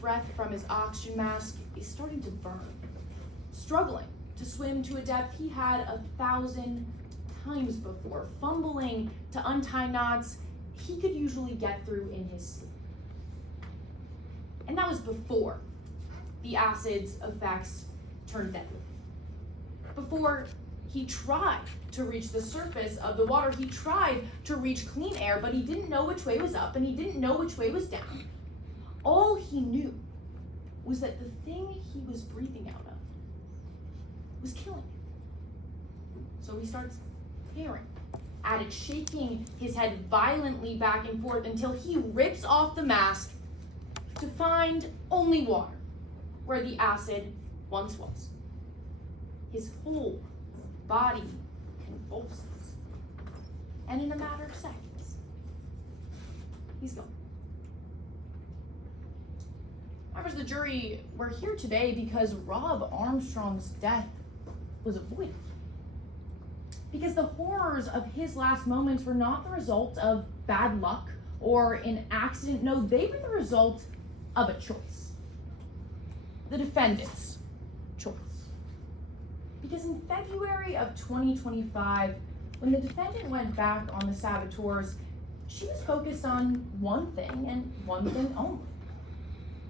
breath from his oxygen mask is starting to burn, struggling to swim to a depth he had 1,000 times before, fumbling to untie knots he could usually get through in his sleep. And that was before the acid's effects turned deadly. Before he tried to reach the surface of the water, he tried to reach clean air, but he didn't know which way was up and he didn't know which way was down. All he knew was that the thing he was breathing out of was killing him. So he starts tearing at it, shaking his head violently back and forth until he rips off the mask to find only water where the acid once was. His whole body convulses, and in a matter of seconds, he's gone. Members of the jury, we're here today because Rob Armstrong's death was avoided. Because the horrors of his last moments were not the result of bad luck or an accident. No, they were the result of a choice. The defendant's choice. Because in February of 2025, when the defendant went back on the saboteurs, she was focused on one thing and one thing only.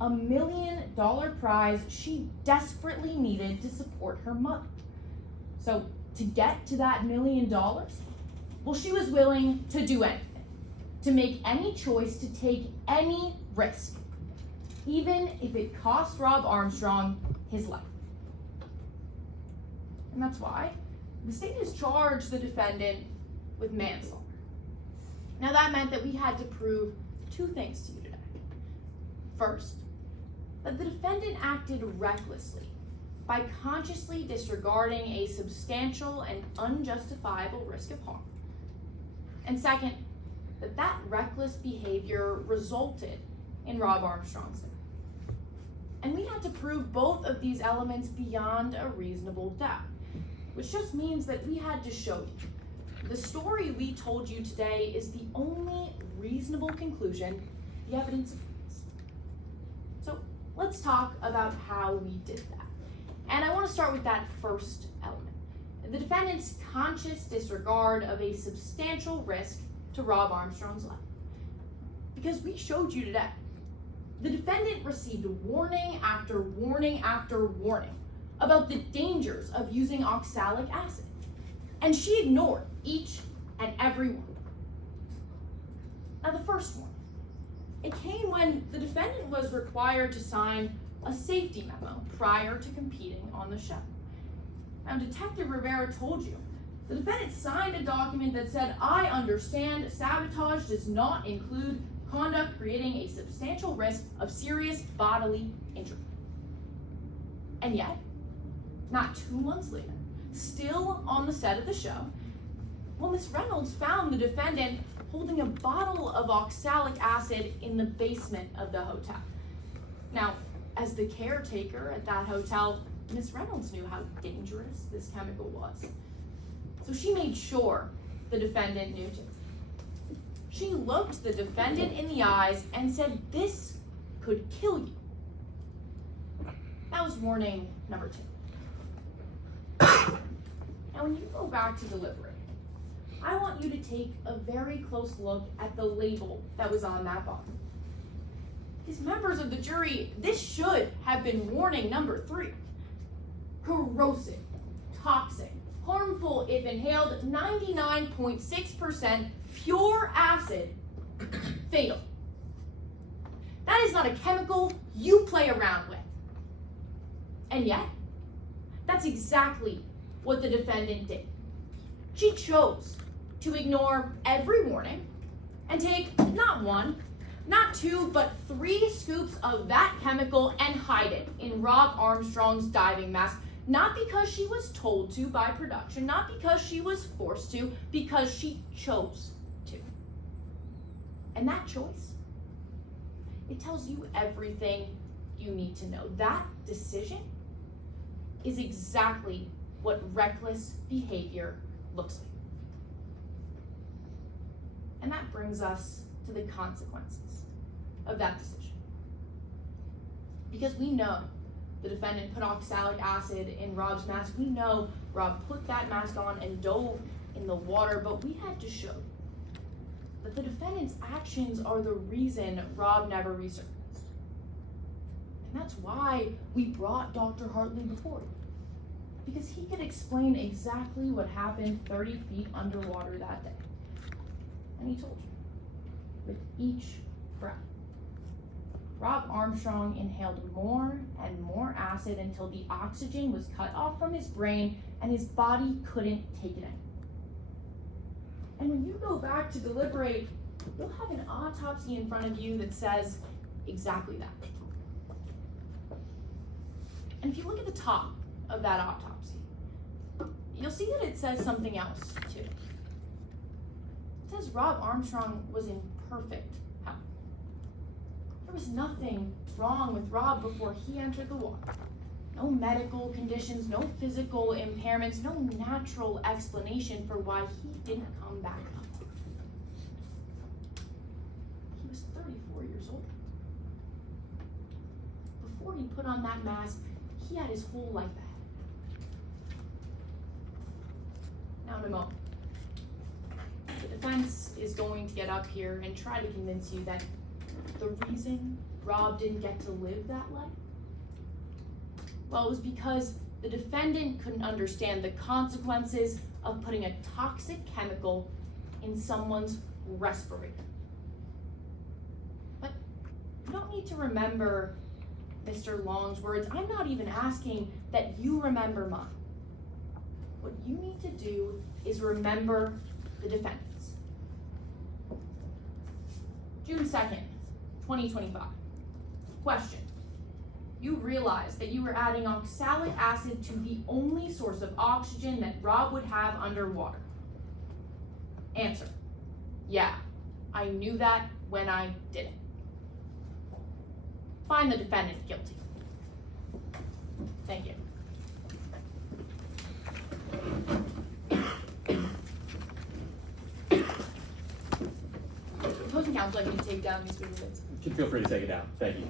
$1 million prize she desperately needed to support her mother. So to get to that $1 million, well, she was willing to do anything, to make any choice, to take any risk, even if it cost Rob Armstrong his life. And that's why the state has charged the defendant with manslaughter. Now that meant that we had to prove two things to you today. First, that the defendant acted recklessly by consciously disregarding a substantial and unjustifiable risk of harm. And second, that reckless behavior resulted in Rob Armstrong's death. And we had to prove both of these elements beyond a reasonable doubt, which just means that we had to show you the story we told you today is the only reasonable conclusion the evidence supports. So let's talk about how we did that. And I want to start with that first element, the defendant's conscious disregard of a substantial risk to Rob Armstrong's life. Because we showed you today, the defendant received warning after warning after warning about the dangers of using oxalic acid, and she ignored each and every one. Now the first one, it came when the defendant was required to sign a safety memo prior to competing on the show. Now Detective Rivera told you, the defendant signed a document that said, "I understand sabotage does not include conduct creating a substantial risk of serious bodily injury." And yet, not 2 months later, still on the set of the show, well, Miss Reynolds found the defendant holding a bottle of oxalic acid in the basement of the hotel. Now, as the caretaker at that hotel, Miss Reynolds knew how dangerous this chemical was. So she made sure the defendant knew too. She looked the defendant in the eyes and said, "This could kill you." That was warning number 2. Now, when you go back to deliberate, I want you to take a very close look at the label that was on that bottle. Because members of the jury, this should have been warning number 3. Corrosive, toxic, harmful if inhaled, 99.6% pure acid, fatal. That is not a chemical you play around with. And yet, that's exactly what the defendant did. She chose to ignore every warning and take not 1, not 2, but 3 scoops of that chemical and hide it in Rob Armstrong's diving mask, not because she was told to by production, not because she was forced to, because she chose to. And that choice, it tells you everything you need to know. That decision is exactly what reckless behavior looks like. And that brings us to the consequences of that decision. Because we know the defendant put oxalic acid in Rob's mask. We know Rob put that mask on and dove in the water, but we had to show that the defendant's actions are the reason Rob never resurfaced. And that's why we brought Dr. Hartley before you, because he could explain exactly what happened 30 feet underwater that day. And he told you, with each breath, Rob Armstrong inhaled more and more acid until the oxygen was cut off from his brain and his body couldn't take it anymore. And when you go back to deliberate, you'll have an autopsy in front of you that says exactly that. And if you look at the top of that autopsy, you'll see that it says something else too. It says Rob Armstrong was in perfect health. There was nothing wrong with Rob before he entered the water. No medical conditions, no physical impairments, no natural explanation for why he didn't come back up. He was 34 years old. Before he put on that mask, he had his whole life ahead. Now in a moment, the defense is going to get up here and try to convince you that the reason Rob didn't get to live that life, well, it was because the defendant couldn't understand the consequences of putting a toxic chemical in someone's respirator. But you don't need to remember Mr. Long's words. I'm not even asking that you remember mine. What you need to do is remember the defendant's. June 2nd, 2025. Question. You realized that you were adding oxalic acid to the only source of oxygen that Rob would have underwater. Answer. Yeah, I knew that when I did it. Find the defendant guilty. Thank you. Opposing counsel, I need to take down these witnesses. You can feel free to take it down. Thank you.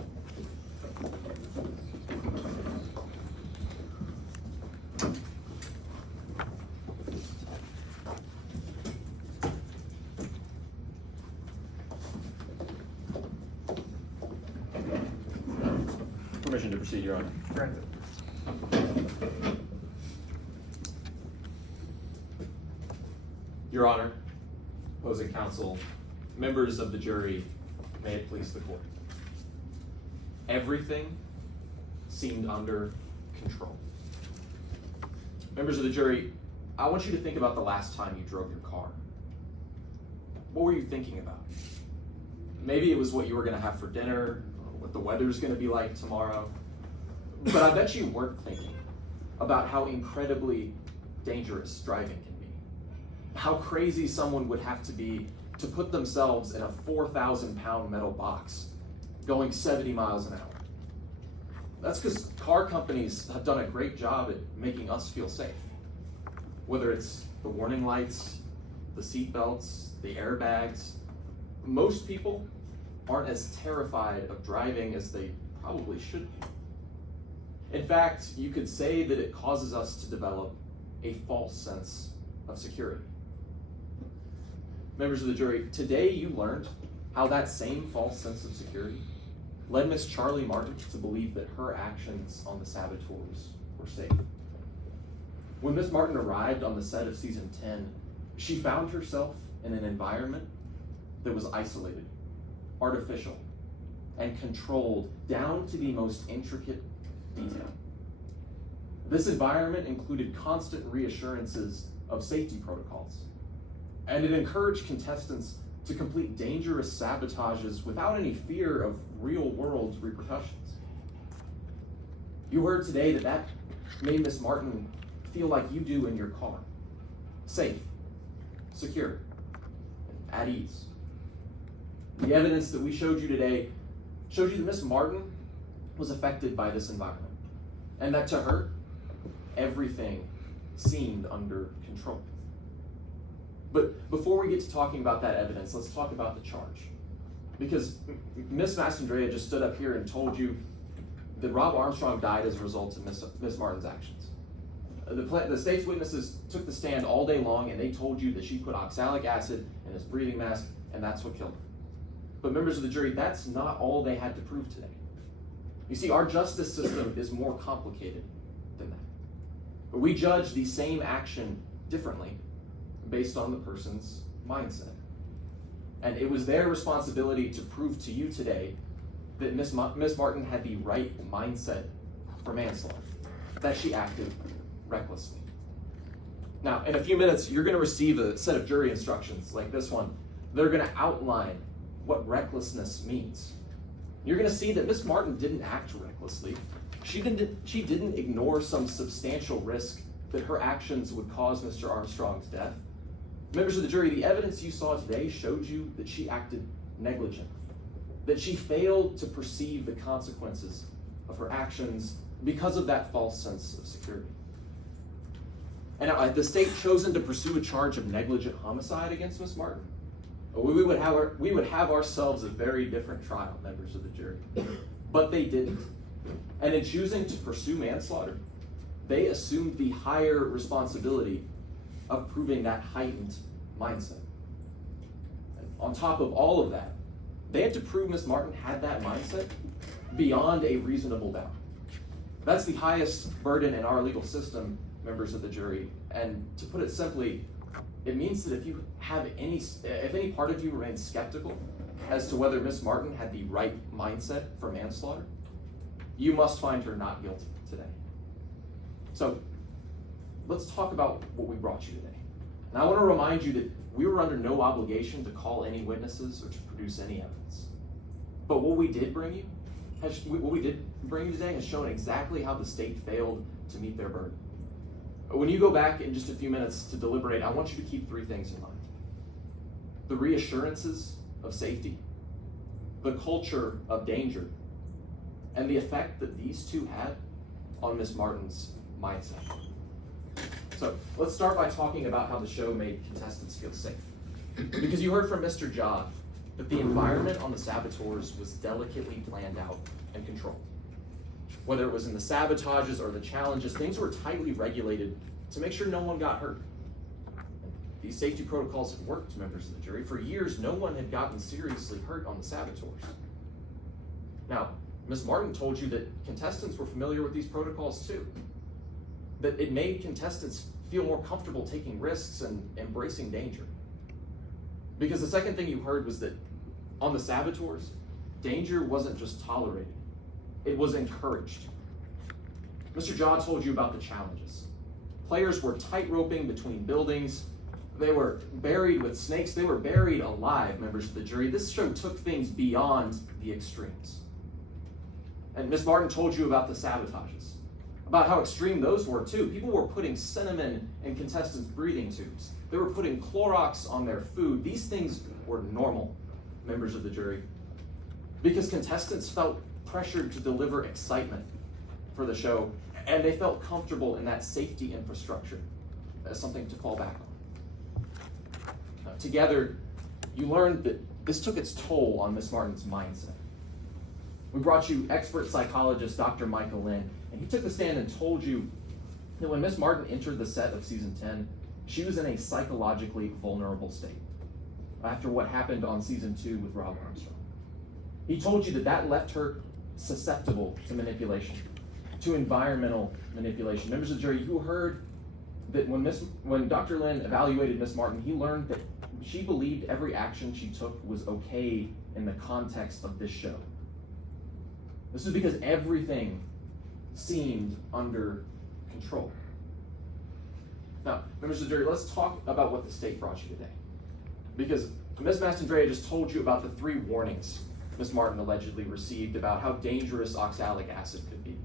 Permission to proceed, Your Honor. Granted. Your Honor, opposing counsel, members of the jury, may it please the court. Everything seemed under control. Members of the jury, I want you to think about the last time you drove your car. What were you thinking about? Maybe it was what you were gonna have for dinner, or what the weather's gonna be like tomorrow. But I bet you weren't thinking about how incredibly dangerous driving can be. How crazy someone would have to be to put themselves in a 4,000-pound metal box going 70 miles an hour. That's because car companies have done a great job at making us feel safe. Whether it's the warning lights, the seat belts, the airbags, most people aren't as terrified of driving as they probably should be. In fact, you could say that it causes us to develop a false sense of security. Members of the jury, today you learned how that same false sense of security led Miss Charlie Martin to believe that her actions on the saboteurs were safe. When Miss Martin arrived on the set of season 10, she found herself in an environment that was isolated, artificial, and controlled down to the most intricate detail. This environment included constant reassurances of safety protocols, and it encouraged contestants to complete dangerous sabotages without any fear of real-world repercussions. You heard today that made Miss Martin feel like you do in your car. Safe, secure, at ease. The evidence that we showed you today showed you that Miss Martin was affected by this environment, and that to her, everything seemed under control. But before we get to talking about that evidence, let's talk about the charge. Because Miss Mastandrea just stood up here and told you that Rob Armstrong died as a result of Miss Martin's actions. The state's witnesses took the stand all day long, and they told you that she put oxalic acid in his breathing mask, and that's what killed her. But members of the jury, that's not all they had to prove today. You see, our justice system is more complicated than that. But we judge the same action differently based on the person's mindset. And it was their responsibility to prove to you today that Miss Martin had the right mindset for manslaughter, that she acted recklessly. Now, in a few minutes, you're going to receive a set of jury instructions like this one. They're going to outline what recklessness means. You're going to see that Miss Martin didn't act recklessly. She didn't ignore some substantial risk that her actions would cause Mr. Armstrong's death. Members of the jury, the evidence you saw today showed you that she acted negligently, that she failed to perceive the consequences of her actions because of that false sense of security. And had the state chosen to pursue a charge of negligent homicide against Miss Martin, we would have ourselves a very different trial, members of the jury. But they didn't. And in choosing to pursue manslaughter, they assumed the higher responsibility of proving that heightened mindset. And on top of all of that, they had to prove Miss Martin had that mindset beyond a reasonable doubt. That's the highest burden in our legal system, members of the jury. And to put it simply, it means that if any part of you remains skeptical as to whether Miss Martin had the right mindset for manslaughter, you must find her not guilty today. So let's talk about what we brought you today. Now I want to remind you that we were under no obligation to call any witnesses or to produce any evidence. But what we did bring you today has shown exactly how the state failed to meet their burden. When you go back in just a few minutes to deliberate, I want you to keep three things in mind: the reassurances of safety, the culture of danger, and the effect that these two had on Miss Martin's mindset. So let's start by talking about how the show made contestants feel safe. Because you heard from Mr. Jod that the environment on the saboteurs was delicately planned out and controlled. Whether it was in the sabotages or the challenges, things were tightly regulated to make sure no one got hurt. These safety protocols had worked, members of the jury. For years, no one had gotten seriously hurt on the saboteurs. Now, Ms. Martin told you that contestants were familiar with these protocols too. That it made contestants feel more comfortable taking risks and embracing danger. Because the second thing you heard was that on the saboteurs, danger wasn't just tolerated, it was encouraged. Mr. Jod told you about the challenges. Players were tight-roping between buildings. They were buried with snakes. They were buried alive, members of the jury. This show took things beyond the extremes. And Ms. Martin told you about the sabotages, about how extreme those were too. People were putting cinnamon in contestants' breathing tubes. They were putting Clorox on their food. These things were normal, members of the jury, because contestants felt pressured to deliver excitement for the show, and they felt comfortable in that safety infrastructure as something to fall back on. Together, you learned that this took its toll on Ms. Martin's mindset. We brought you expert psychologist Dr. Michael Lynn, and he took the stand and told you that when Ms. Martin entered the set of season 10, she was in a psychologically vulnerable state after what happened on season 2 with Rob Armstrong. He told you that that left her susceptible to manipulation, to environmental manipulation. Members of the jury, you heard that when Dr. Lynn evaluated Ms. Martin, he learned that she believed every action she took was okay in the context of this show. This is because everything seemed under control. Now, members of the jury, let's talk about what the state brought you today. Because Ms. Mastandrea just told you about the 3 warnings Ms. Martin allegedly received about how dangerous oxalic acid could be.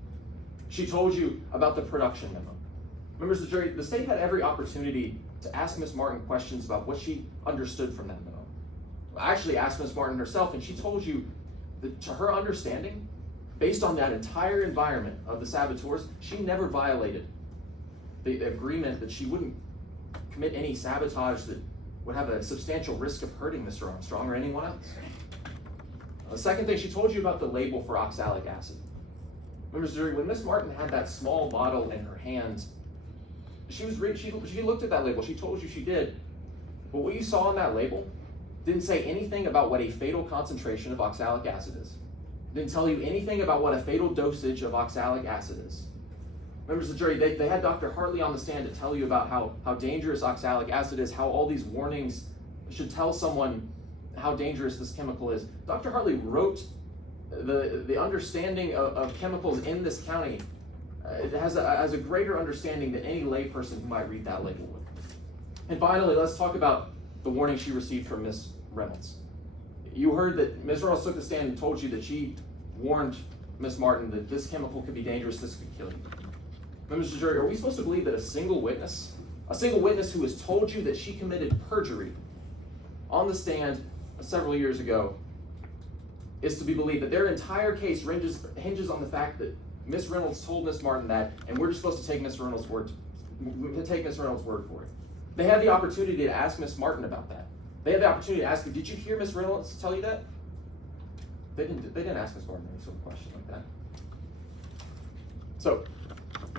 She told you about the production memo. Members of the jury, the state had every opportunity to ask Ms. Martin questions about what she understood from that memo. I actually asked Ms. Martin herself, and she told you that to her understanding, based on that entire environment of the saboteurs, she never violated the agreement that she wouldn't commit any sabotage that would have a substantial risk of hurting Mr. Armstrong or anyone else. The second thing, she told you about the label for oxalic acid. Members of the jury, when Miss Martin had that small bottle in her hand, she looked at that label. She told you she did. But what you saw on that label didn't say anything about what a fatal concentration of oxalic acid is. Didn't tell you anything about what a fatal dosage of oxalic acid is. Members of the jury, they had Dr. Hartley on the stand to tell you about how dangerous oxalic acid is, how all these warnings should tell someone how dangerous this chemical is. Dr. Hartley wrote the understanding of chemicals in this county. It has a greater understanding than any layperson who might read that label would. And finally, let's talk about the warning she received from Ms. Reynolds. You heard that Ms. Reynolds took the stand and told you that she warned Ms. Martin that this chemical could be dangerous, this could kill you. Members of the jury, are we supposed to believe that a single witness who has told you that she committed perjury on the stand several years ago is to be believed, that their entire case hinges on the fact that Ms. Reynolds told Ms. Martin that, and we're just supposed to take Ms. Reynolds' word for it? They had the opportunity to ask Ms. Martin about that. They had the opportunity to ask her, did you hear Ms. Reynolds tell you that? They didn't ask Ms. Martin any sort of question like that. So,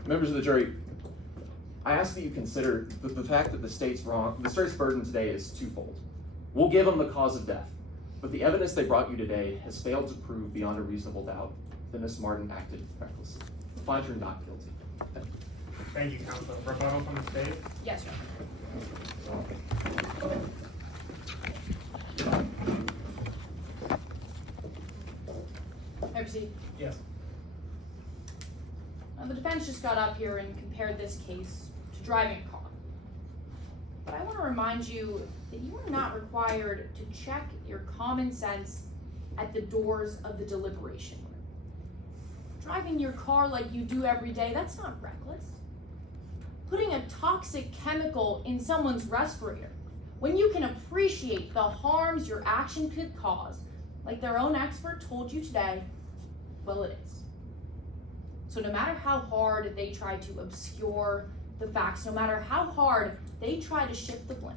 members of the jury, I ask that you consider the fact that the state's wrong. The state's burden today is twofold. We'll give them the cause of death, but the evidence they brought you today has failed to prove beyond a reasonable doubt that Ms. Martin acted recklessly. I find her not guilty. Thank you. Thank you, Counsel. Rebuttal from the state? Yes, Your Honor. May I proceed? Yes. Now, the defense just got up here and compared this case to driving a car. But I want to remind you that you are not required to check your common sense at the doors of the deliberation room. Driving your car like you do every day, that's not reckless. Putting a toxic chemical in someone's respirator when you can appreciate the harms your action could cause, like their own expert told you today, well, it is. So no matter how hard they try to obscure the facts, no matter how hard they try to shift the blame,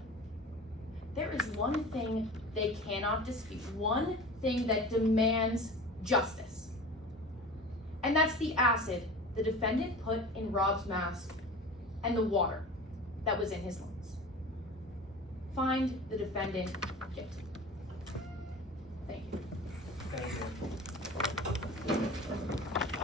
there is one thing they cannot dispute, one thing that demands justice. And that's the acid the defendant put in Rob's mask and the water that was in his lungs. Find the defendant guilty. Thank you. Thank you.